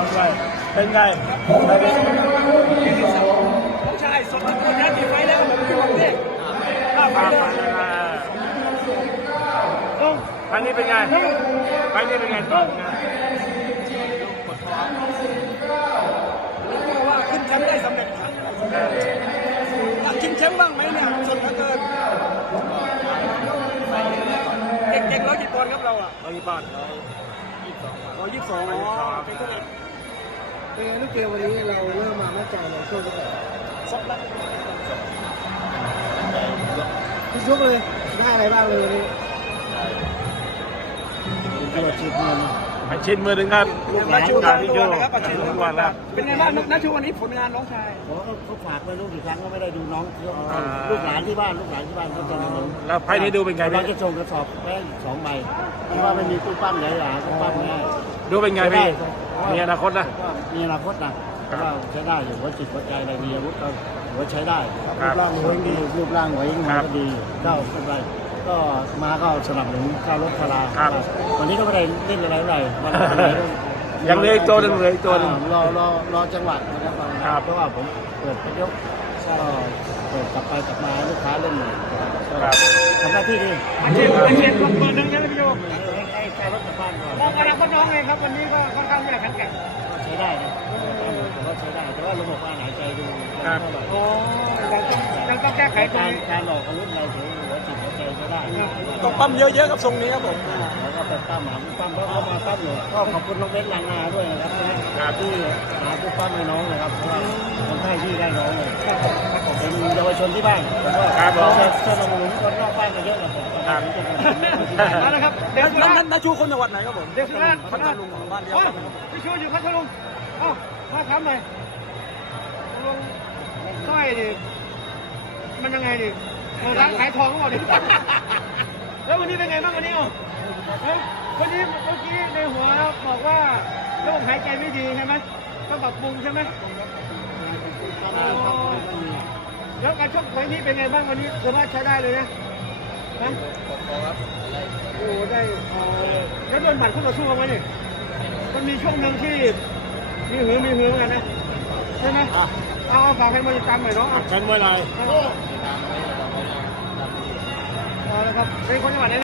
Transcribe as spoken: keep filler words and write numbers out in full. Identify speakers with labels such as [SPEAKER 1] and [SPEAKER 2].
[SPEAKER 1] องด้วยเป็นไงไปดิ
[SPEAKER 2] ใช่สดตัวนี้กี่ไฟแล้วผมที่บอกนี่ห้าไฟแล้วต้อง
[SPEAKER 1] ครั้งนี้เป็นไงครั้งนี้เป็นไงต่อ
[SPEAKER 2] ว่าขึ้นแชมป์ได้สำเร็จครับอยากชิงแชมป์บ้างไหมเนี่ยสดเหลือเกินเก่งๆร้อยกี่ปอนด์ครับเราอ่ะ
[SPEAKER 1] ร้อยยี่สิบปอนด์
[SPEAKER 2] ร้อยยี่สิบสองอ๋อเก่งเท่าไหร่
[SPEAKER 3] เป็นไงลูกเกมวันนี้เราเริ่มมามั่นใจในช่วงที่แบบ
[SPEAKER 2] สดแล้ว
[SPEAKER 3] ทุกยกเลยได้อะไรบ้างเลยวันนี้ตัวจีบเงิน
[SPEAKER 1] ไปชินมือถึงกันลูกหลาน
[SPEAKER 2] ชู
[SPEAKER 1] การ
[SPEAKER 2] ตั
[SPEAKER 1] ที่
[SPEAKER 2] ว
[SPEAKER 1] โย
[SPEAKER 2] นะครับปัจจุ
[SPEAKER 1] ทุก
[SPEAKER 2] บั
[SPEAKER 1] วัน นแล้ว
[SPEAKER 2] เป็นไงบ้างนักชูวันนี้ผลงานน้องชาย
[SPEAKER 3] เพราะเขาเขาฝากไว้ลูกอีกครั้งก็ไม่ได้ดูน้องลูกหลานที่บ้านลูกหลานที่บ้านเขาจะมา
[SPEAKER 1] แล้วไพ่นี้ดูเป็นไง
[SPEAKER 3] เรา
[SPEAKER 1] พี่
[SPEAKER 3] จะส่งกระสอบแป้งสองใบเพราะว่าไม่มีตู้ปั้มใหญ่หลาตู้ปั้มง่าย
[SPEAKER 1] ดูเป็นไงพี่มีอนาคตนะ
[SPEAKER 3] ก็มีอนาคตนะเพราะว่าใช้ได้อยู่หัวจิตหัวใจอะไรมีอาวุธก็หัวใช้ได้
[SPEAKER 1] ครั
[SPEAKER 3] รู
[SPEAKER 1] บ
[SPEAKER 3] ปร่างหัวดีรูปร่างหัวยิ่งมาก็ดีเจ้าเป็นไรก็มาก็สนับสนุนค่ารถคาราวันนี้ก็ไม่ได้เล่นอะไรอะไรวันนี้
[SPEAKER 1] ยังเหลยตัวหนึ่งเหลยตัวหนึ่ง
[SPEAKER 3] รอรอรอจังหวะนะครับ
[SPEAKER 1] ครับ
[SPEAKER 3] เพราะว่าผมเปิดยกก็เปิดกลับไปกลับมาลูกค้าเล่นใหม่
[SPEAKER 1] ครับ
[SPEAKER 3] ทำหน้าที่ดี
[SPEAKER 2] อาเชียนอาเชียนลงตัวหนึ่งนะพี่โย
[SPEAKER 3] ให้ค่ารถกลับบ้านก่อน
[SPEAKER 2] มองอนาคตน้องเองครับวันนี้ก็ค่อนข้างที่จะแข็งแกร่ง
[SPEAKER 3] ใช้ได้นะผมว่าใช้ได้แต่ว่าระบบการหายใจดู
[SPEAKER 1] ครับ
[SPEAKER 3] เท่าไหร่
[SPEAKER 2] โอ้ยังต้องยังต้องแก้ไขตรง
[SPEAKER 3] การ
[SPEAKER 2] นี้
[SPEAKER 3] การหลอกอาวุธอะไรถือหัวจิตหัวใจใช้ได้
[SPEAKER 2] ต้องปั๊มเยอะๆกับทรงนี้ครับผม
[SPEAKER 3] แล้วก็ไปปั้มหาผู้ปั้มเพราะเขามาปั้มอยู่ก็ขอบคุณน้องเบสลางนาด้วยนะครับที่หาผู้ปั้มให้น้องนะครับเพราะว่าคนไทยที่ได้น้องเลยเป็นเยาวชนที่บ้านเราจะสนับสนุนคนนอกบ้านกันเยอะนะผมครับ
[SPEAKER 2] มาแล้วครับเดี๋ยวนั้นนัชูคนจังหวัดไหนครับผมเดี๋ยวสุราษฎร์พัทลุงบ้านเดียวกันพี่ชูอยู่พัทลุงอ๋อมาถามหน่อยลงสร้อยดิมันยังไงดิร้านขายทองก็บอกดิแล้ววันนี้เป็นไงบ้างวันนี้อ่ะวันนี้เมื่อกี้ในหัวบอกว่าระบบหายใจไม่ดีใช่ไหมต้องปรับปรุงใช่ไหมแล้วการชกวันนี้เป็นไงบ้างวันนี้ถือว่าใช้ได้เลยนะนะโอ้ได้แล้วโดนหมัดคู่ต่อสู้กันไหมเนี่ยมันมีช่วงหนึ่งที่มีหือมีหือเหมือนกันนะใช่ไหมเอาฝากให้มาติดตามหน่อยเนาะ
[SPEAKER 1] ฉันเมื่อไร
[SPEAKER 2] เอาละครับเป็นคนจังหวัดไหน